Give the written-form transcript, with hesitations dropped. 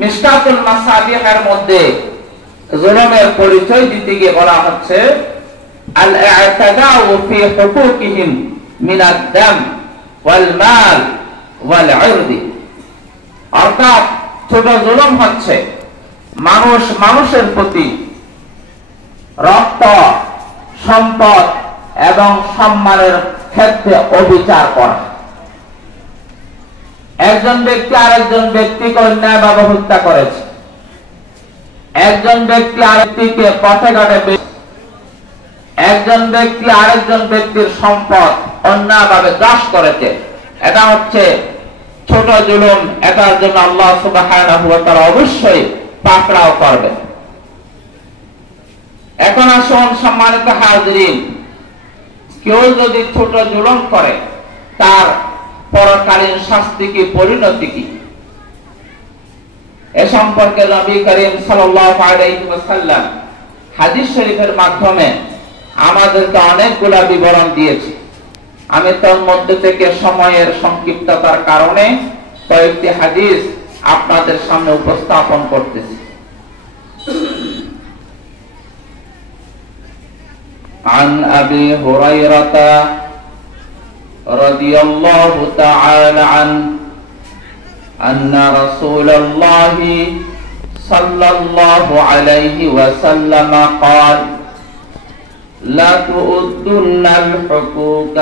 মিশকাতুল মাসাবিহের মধ্যে জুলুমের পরিচয় দিতে গিয়ে বলা হচ্ছে আল ইআতাদাউ ফি হুকুকিহিম মিনাদ দাম ওয়াল মাল ওয়াল ইরদি। অর্থাৎ ছোট জুলুম হচ্ছে মানুষ মানুষের প্রতি রক্ত, সম্পদ এবং সম্মানের ক্ষেত্রে অবিচার করা। একজন ব্যক্তি আরেকজন ব্যক্তিকে অন্যায় ভাবে হত্যা করেছে, একজন ব্যক্তি আরেকটিকে পথে ঘাটে, একজন ব্যক্তি আরেকজন ব্যক্তির সম্পদ অন্যায়ভাবে চাষ করেছে, এটা হচ্ছে ছোট জুলুম। এটার জন্য আল্লাহ সুবহানাহু ওয়া তাআলা অবশ্যই পাকড়াও করবেন। এখন আসুন সম্মানিত হাজিরিন, কেউ যদি ছোট জুলুম করে তার পরকালীন শাস্তি কি, পরিণতি কি, এ সম্পর্কে নবী করিম সাল্লাল্লাহু আলাইহি ওয়াসাল্লাম হাদিস শরীফের মাধ্যমে আমাদেরকে অনেকগুলা বিবরণ দিয়েছে। আমি তার মধ্যে থেকে সময়ের সংক্ষিপ্ততার কারণে কয়েকটি হাদিস আপনাদের সামনে উপস্থাপন করতেছি। عن أبي هريرة رضي الله تعالى عنه أن رسول الله صلى الله عليه وسلم قال لا تؤدن الحقوق